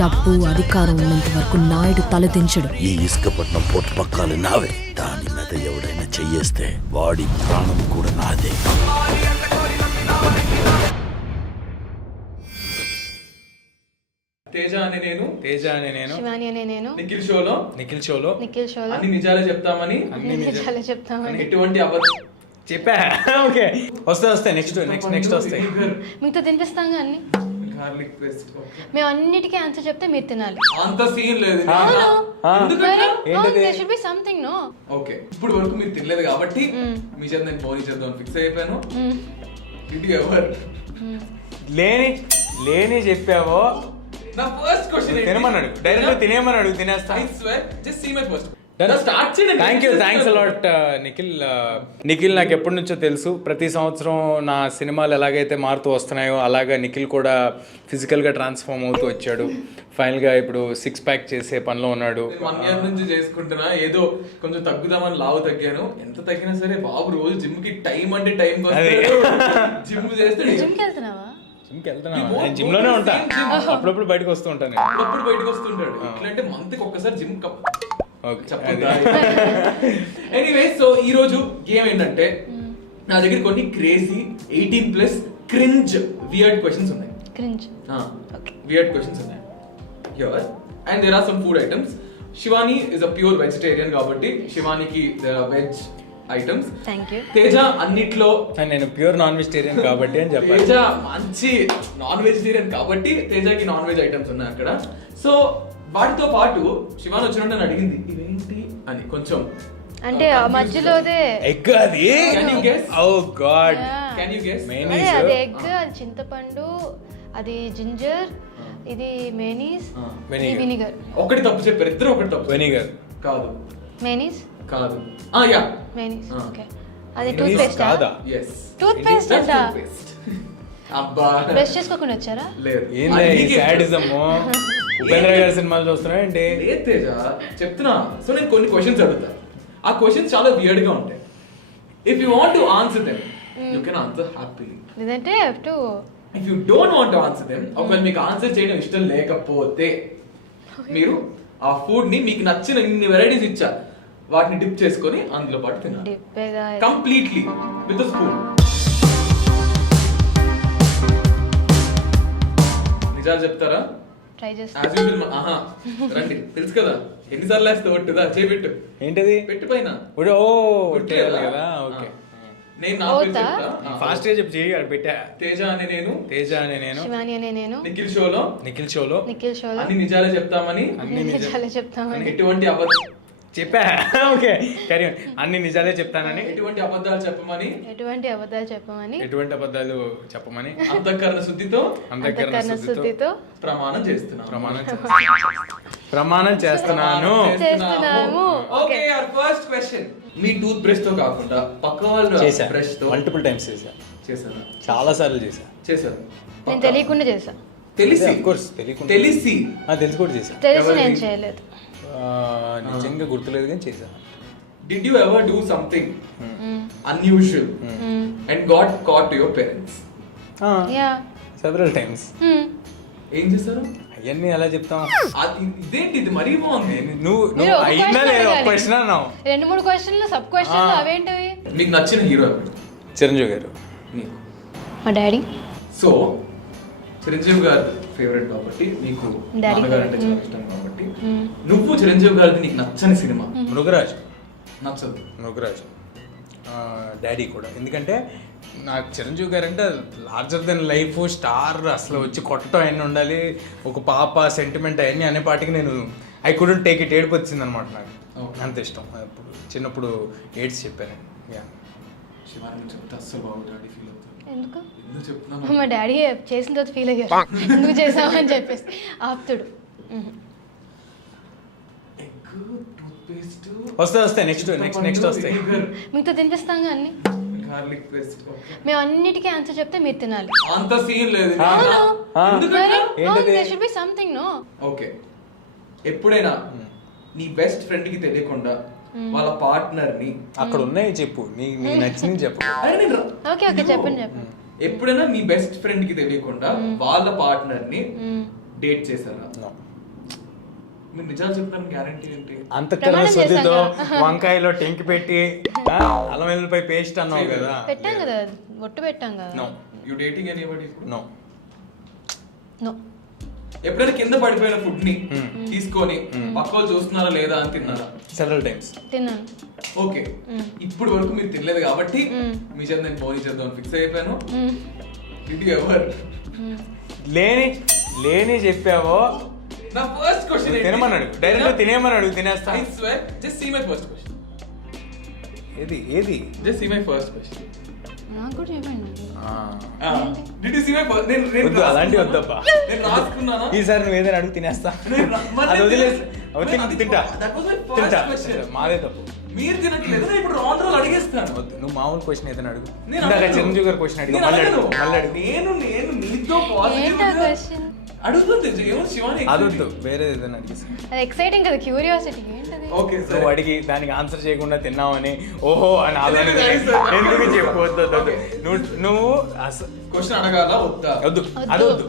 డబ్బు అధికారం ఉన్నంత వరకు నాయుడు తలదించడు. ఈ ఇసుకపట్నం పోర్టు పక్కాలు నావే. దాని మీద ఎవడైనా చెయ్యేస్తే వాడి ప్రాణం కూడా నాదే. తేజ అనే నేను శివాని అనే నేను నిఖిల్ షోలో అన్ని నిజాలే చెప్తామని ఎటువంటి అబద్ధం చెప్పా. ఓకే, వస్తాయి నెక్స్ట్ వస్తాయి. మీతో తినిపిస్తాం అన్ని. Garlic paste. మేము అన్నిటికీ ఆన్సర్ చెప్తే మీరు తినాలి. అంత సీన్ లేదు. Something no. ఓకే, ఇప్పుడు వరకు మీరు తినలేదు కాబట్టి మీ చేత నేను ఫోన్ చేద్దాం ఫిక్స్ అయిపోయాను. ఇది ఎవరు లేని చెప్పావో నా ఫస్ట్ క్వశ్చన్ తినమన్నాడు, డైరెక్ట్ తినేమన్నాడు, తినేస్తా. I swear just see my first. Thanks a lot Nikhil నాకు ఎప్పటి నుంచో తెలుసు. ప్రతి సంవత్సరం నా సినిమాలు ఎలాగైతే మారుతూ వస్తున్నాయో అలాగా నిఖిల్ కూడా ఫిజికల్గా ట్రాన్స్ఫార్మ్ అవుతూ వచ్చాడు. ఫైనల్గా ఇప్పుడు 6 ప్యాక్ చేసే పనిలో ఉన్నాడు. 1 year నుంచి చేసుకుంటున్నా. ఏదో కొంచెం తగ్గుదామని లావు తగ్గాను. ఎంత తగ్గినా సరే బాబు రోజు జిమ్ కి టైం అంటే టైం జిమ్ చేస్తే జిమ్ లోనే ఉంటా, అప్పుడప్పుడు బయటకు వస్తూ ఉంటాను. అప్పుడప్పుడు బయటకు వస్తుంటాడు. ఇట్లంటే మంత్ కి ఒక్కసారి జిమ్ ఎనీవే, సో ఈ రోజు గేమ్ ఏంటంటే నా దగ్గర కొన్ని క్రేజీ 18+ క్రింజ్ వియర్డ్ క్వశ్చన్స్ ఉన్నాయి. వియర్డ్ క్వశ్చన్స్ ఉన్నాయి here and there are some food items. Shivani is a pure vegetarian కాబట్టి శివానికి there are veg items. Teja అన్నిట్లో నేను ప్యూర్ నాన్ వెజిటేరియన్ కాబట్టి అని చెప్పాలి. తేజ మంచి నాన్ వెజిటేరియన్ కాబట్టి తేజకి నాన్ వెజ్ ఐటమ్స్ ఉన్నాయి అక్కడ. సో వాటితో పాటు శివాని వచ్చిన నన్ను అడిగింది ఇవేంటి అని కొంచెం అంటే మధ్యలో ఎగ్. అది ఓ గాడ్, కెన్ యు గెస్? అది ఎగ్, అది చింతపండు, అది జింజర్, ఇది మేనీస్, వినిగర్. ఒకటి తప్పు చెప్పారు ఇద్దరు. ఒకటి తప్పు. వెనిగర్ కాదు. మేనీస్ కాదు. యా మేనీస్. ఓకే, అది టూత్ పేస్ట్ కాదా? yes, టూత్ పేస్ట్ అంట. అబ్బా, బ్రష్ చేసుకోకుండా వచ్చారా? లేదు. ఏంది సాడిజం? ఉపేంద్ర గారి సినిమాలు చూస్తున్నా ఏంటి? లేదు తేజ, చెప్తున్నా. సో నేను కొన్ని క్వశ్చన్స్ అడుగుతా. ఆ క్వశ్చన్స్ చాలా వియర్డ్ గా ఉంటాయి. If you want to answer them you can answer happily. లేదంటే have to. If you don't want to answer them, ఒకవేళ మీకు ఆన్సర్ చేయడం ఇష్టం లేకపోతే మీరు ఆ ఫుడ్ ని మీకు నచ్చిన ఇన్ని వెరైటీస్ ఇచ్చా వాటిని డిప్ చేసుకొని అందులో పాటు తినాలి కంప్లీట్లీ విత్ స్పూన్. నిజాలు చెప్తారా? ట్రై చేస్తా. As usual. రండి, తెలుసు కదా ఎన్నిసార్లు వేస్తే ఒట్టుదా. చేపెట్టు. ఏంటది? పెట్టు పైన. కదా. ఓకే, నేను నా పేరు చెప్తా. ఫాస్ట్ గా చెప్పు. చేయి పెట్టా. తేజ అనే నేను శివాని అనే నేను నిఖిల్ షోలో అన్ని నిజాలే చెప్తామని ఎటువంటి అబద్ధం చెప్పా. ఓకే, అన్ని నిజాలే చెప్తానని ఎటువంటి అబద్ధాలు చెప్పమని అంతఃకరణ శుద్ధితో ప్రమాణం చేస్తున్నాను. Okay, our first question. మీ టూత్ బ్రష్ తో కాకుండా పక్క వాళ్ళ బ్రష్ తో మల్టిపుల్ టైమ్స్ చేశాను. చాలా సార్లు చేశాను. నేను తెలియకుండా చేశా. తెలిసి కూడా చేశా. తెలిసి నేను చేయలేదు. నిజంగా గుర్తులేదు కానీ చేశాను. Did you ever do something unusual and got caught to your parents? Yeah. Several times. ఏం చేశారు? అవన్నీ ఎలా చెప్తాం? ఇదేంటి ఇది మరీ బాగుంది. నువ్వు అయినా లేదు ఒక క్వశ్చన్ అన్నావు. 2-3 క్వశ్చన్లు సబ్ క్వశ్చన్లు అవేంటివి? మీకు నచ్చిన హీరో ఎవరు? చిరంజీవి గారు. నీకు? మా డాడీ. సో చిరంజీవి గారు ఫేవరెట్ కాబట్టి నీకు నాన్నగారు అంటే చాలా ఇష్టం కాబట్టి నువ్వు చిరంజీవి గారిది నీకు నచ్చని సినిమా? మృగరాజ్. నచ్చదు. మృగరాజ్. డాడీ కూడా. ఎందుకంటే నాకు చిరంజీవి గారు అంటే లార్జర్ దెన్ లైఫ్ స్టార్. అసలు వచ్చి కొట్టడం అవన్నీ ఉండాలి, ఒక పాప సెంటిమెంట్ అవన్నీ అనే పాటికి నేను ఐ కుడెంట్ టేక్ ఇట్. ఏడుపు వచ్చింది అనమాట నాకు. అంత ఇష్టం. అప్పుడు చిన్నప్పుడు ఏడ్స్ చెప్పాను. ఎందుకు మా డాడీ చేసిన తర్వాత ఫీల్ అయ్యారు. ఎందుకు చేసామని చెప్పేసి ఆప్తుడు. వస్తాయి నెక్స్ట్ వస్తాయి. మీతో తినిపిస్తాం అన్ని. Garlic paste. మేము అన్నిటికీ ఆన్సర్ చెప్తే మీరు తినాలి. అంత సీన్ లేదు. Something no. ఓకే, ఎప్పుడైనా నీ బెస్ట్ ఫ్రెండ్ కి తెలియకుండా వాళ్ళ పార్ట్నర్ ని అక్కడ ఉన్నాయి చెప్పు, నీ నచ్చింది చెప్పు. ఓకే చెప్పండి. ఎప్పుడైనా మీ బెస్ట్ ఫ్రెండ్ కి తెలియకుండా వాళ్ళ పార్ట్నర్ ని డేట్ చేశారా? No. మీరు నిజాలు చెప్తాను గ్యారంటీ ఏంటి? అంతఃకరణ ప్రమాణం శుద్ధితో చేశాక. వంకాయలో టెంకి పెట్టి అల్లం వెల్లుల్లిపై పేస్ట్ అన్నావు కదా. పెట్టాం కదా, ఒట్టు పెట్టాం కదా. No you dating anybody? No. No. ఎప్పుడైనా కింద పడిపోయిన ఫుడ్ ని తీసుకొని పక్కలు చూస్తున్నారా లేదా అని తిన్నారా? సెవరల్ టైమ్స్ తిన్నాను. ఓకే, ఇప్పుడు వరకు మీరు తినలేదు కాబట్టి మీ చేత నేను పోనీ చేద్దాం ఫిక్స్ అయిపోయాను. Did you ever? లేని చెప్పావో నా ఫస్ట్ క్వశ్చన్ తినమన్నాడు, డైరెక్ట్ తినేమన్నాడు, తినేస్తా. I swear, just see my first question. ఏది Just see my first question. నాకు కూడా చెప్పండి. Did you see my first? నేను వద్దు, అలాంటివి వద్దబ్బా. నేను రాసుకున్నానా? ఈసారి నువ్వు ఏదైనా అడుగు తినేస్తా. మరి అది వదిలేసి అది తింటా. that was my first తింటా. question. మాదే తప్పు. మీరు తినట్లేదు, నేను ఇప్పుడు రాంగ్ రోల్ అడిగేస్తాను. వద్దు, నువ్వు మామూలు క్వశ్చన్ ఏదైనా అడుగు. నేను ఇందాక అడగను. చిరంజీవి గారి క్వశ్చన్ అడిగి నేను మళ్ళీ అడగను. అడుగు, మళ్ళీ అడుగు. నేను మీతో ఏంటా పాజిటివ్ క్వశ్చన్? అడుగుతుంది ఏమో శివాని. అది వద్దు, వేరే ఏదైనా అడిగేసి. అది ఎక్సైటింగ్ కదా, క్యూరియాసిటీ. ఏంటది? ఓకే నువ్వు అడిగి దానికి ఆన్సర్ చేయకుండా తిన్నావని ఓహో అని ఆలోచన లేదు, లేదు. ఎందుకు చెప్పు. వద్దు. నువ్వు క్వశ్చన్ అడగాల వద్దా? వద్దు, అది వద్దు.